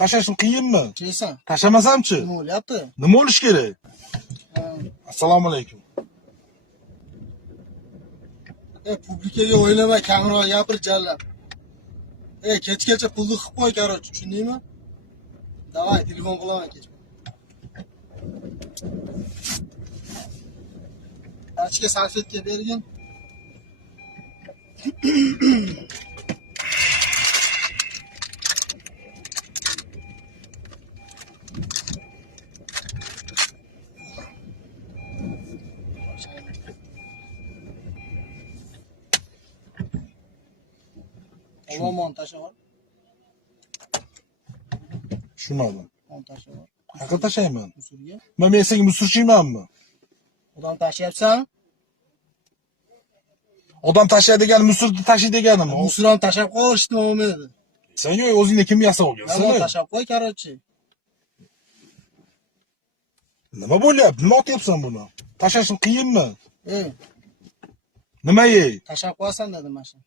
Tashlashim qiyinmi? Deysan. Tashlamasamchi? Nima bo'lyapti? Nima bo'lish kerak? Assalomu alaykum. Publikaga o'ynama, kamroq gapir jallab. Kechgacha pulni qilib qo'y, короче, tushundingmi? Davay, telefon qilaman kech. Achka salfetka bergin. Montaj var. Tushunmadim. Montaj var. Qayerga tashlayman? Musurga. Men senga musurchiymanmi? Odam tashlayapsan? Odam tashlaydigan musurni tashay deganimi? Musur ham tashlab qo'yishdi bo'lmaydi. Sen yo'q, o'zingni kim yasab olgansan? Men tashlab qo'y, короче. Nima bo'lyapti? Nima otyapsan buni? Tashlashim qiyinmi? Nima yey? Tashlab qo'yasan dedim mana shu.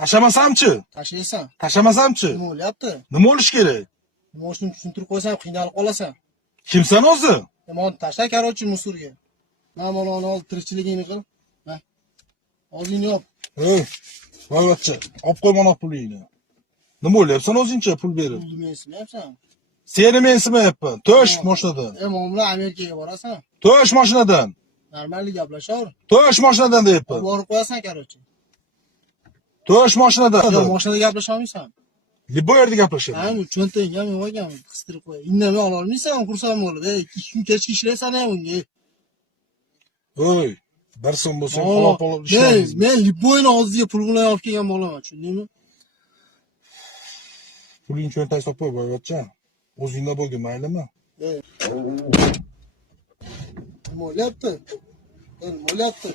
Tashlamasamchi? Tashlaysan. Tashlamasamchi? Nima bo'lyapti? Nima bo'lish kerak? Nima bo'lishini tushuntirib qo'ysam, qiynalib qolasan. Kimsan o'zi? Men tashla, короче, musurga. Men buni ol, tirikchiligingni qil. Ha. O'zingni yop. Vaqtcha, olib qo'y mana pulingni. Nima bo'lyapsan o'zingcha pul berib? Pulni mensimayapsan. Seni mensimayapman. To'sh mashinadan. Men bilan Amerikaga borasan. To'sh mashinadan. Normalniy gaplashaver. To'sh mashinadan deyapman. Borib qo'yasan, короче. To'sh mashinadan. Yo'q, mashinada gaplasha olmaysan. Bu yerda gaplashamiz. Ha, bu cho'ntagingga men olgan, qistirib qo'y. Indamay ola olmaysan, xursand bo'lib. 2 kun kechki ishlaysan ham unga. Voy, bir so'm bo'lsa qolib ishlaymiz. Men Liboyni og'ziga pul bilan olib kelgan bo'laman, tushundingmi? Puling cho'ntagingga solib qo'y, boyvachcha. O'zingda bo'lgin, maylimi? Nima bo'lyapti? Nima bo'lyapti?